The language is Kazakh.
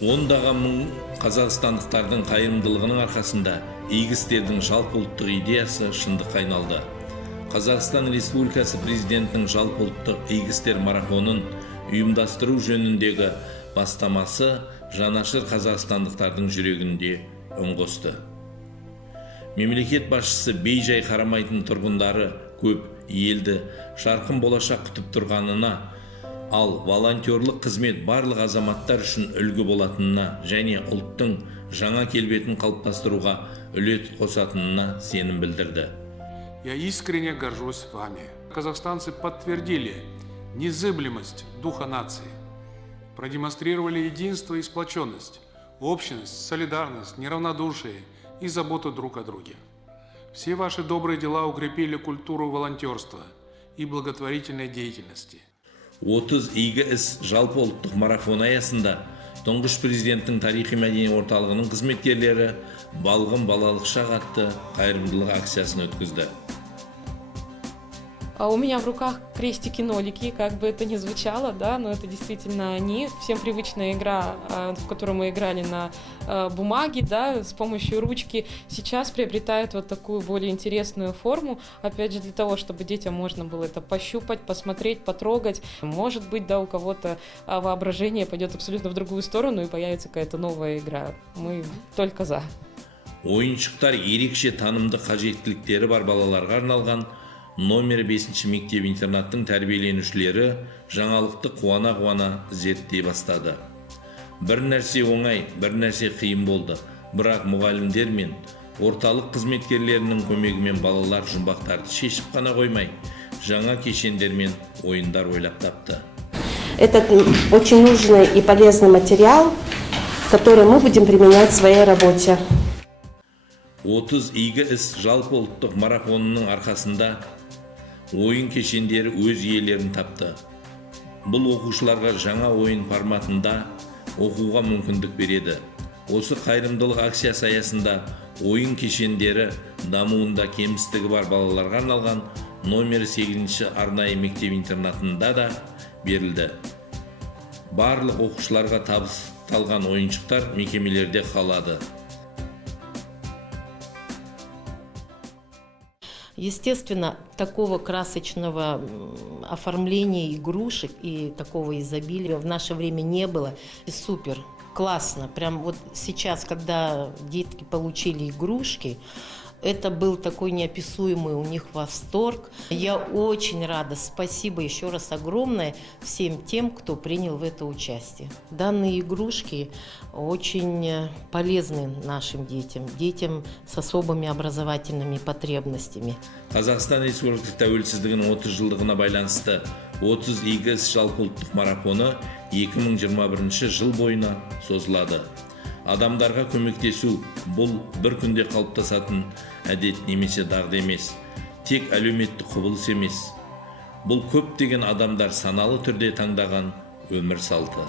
Ондаған мың қазақстандықтардың қайырымдылығының арқасында игі істердің жалпы ұлттық идеясы шындыққа айналды. Қазақстан Республикасы президентінің жалпы ұлттық игі істер марафонын ұйымдастыру жөніндегі бастамасы жанашыр қазақстандықтардың жүрегінде үн қосты. Мемлекет басшысы бей-жай қарамайтын тұрғындары көп елді жарқын болашақ күтіп тұрғанына, ал волонтерлық қызмет барлық азаматтар үшін үлгі болатынына және ұлттың жаңа келбетін қалыптастыруға үлес қосатынына сенім білдірді. Я искренне горжусь вами. Казахстанцы подтвердили незыблемость духа нации, продемонстрировали единство и сплоченность, общность, солидарность, неравнодушие и заботу друг о друге. Все ваши добрые дела укрепили культуру волонтерства и благотворительной деятельности. 30 игі іс жалпы ұлттық марафон аясында тұңғыш президенттің тарихи мәдени орталығының қызметкерлері балғын балалық шақ атты қайырымдылық акциясын өткізді. У меня в руках крестики-нолики, как бы это ни звучало, да, но это действительно они. Всем привычная игра, в которую мы играли на бумаге, да, с помощью ручки, сейчас приобретает вот такую более интересную форму, опять же, для того, чтобы детям можно было это пощупать, посмотреть, потрогать. Может быть, да, у кого-то воображение пойдет абсолютно в другую сторону и появится какая-то новая игра. Мы только за. Ойыншықтар ерекше танымды қажеттіліктері бар балаларға арналған номер 5 мектеп-интернаттың тәрбиеленушілері жаңалықты қуана-қуана зерттей бастады. Бір нәрсе оңай, бір нәрсе қиын болды. Бірақ мұғалімдер мен орталық қызметкерлерінің көмегімен балалар жұмбақтарды шешіп қана қоймай, жаңа кешендер мен ойындар ойлап тапты. Это очень нужный и полезный материал, который мы будем применять в своей работе. 30 игі іс жалпы ұлттық марафонының арқасында ойын кешендері өз иелерін тапты. Бұл оқушыларға жаңа ойын форматында оқуға мүмкіндік береді. Осы қайырымдылық акциясы аясында ойын кешендері дамуында кемістігі бар балаларға арналған номер 8 арнайы мектеп-интернатында да берілді. Барлық оқушыларға табысталған ойыншықтар мекемелерде қалады. Естественно, такого красочного оформления игрушек и такого изобилия в наше время не было. И супер, классно. Прям вот сейчас, когда детки получили игрушки, это был такой неописуемый у них восторг. Я очень рада. Спасибо еще раз огромное всем тем, кто принял в это участие. Данные игрушки очень полезны нашим детям с особыми образовательными потребностями. Қазақстан Республикасы тәуелсіздігінің 30 жылдығына байланысты 30 игі іс жалпы ұлттық марафоны 2021 жыл бойына созылады. Адамдарға көмектесу бұл бір күнде қалыптасатын әдет немесе дағды емес, тек әлеуметтік құбылыс емес. Бұл көптеген адамдар саналы түрде таңдаған өмір салты.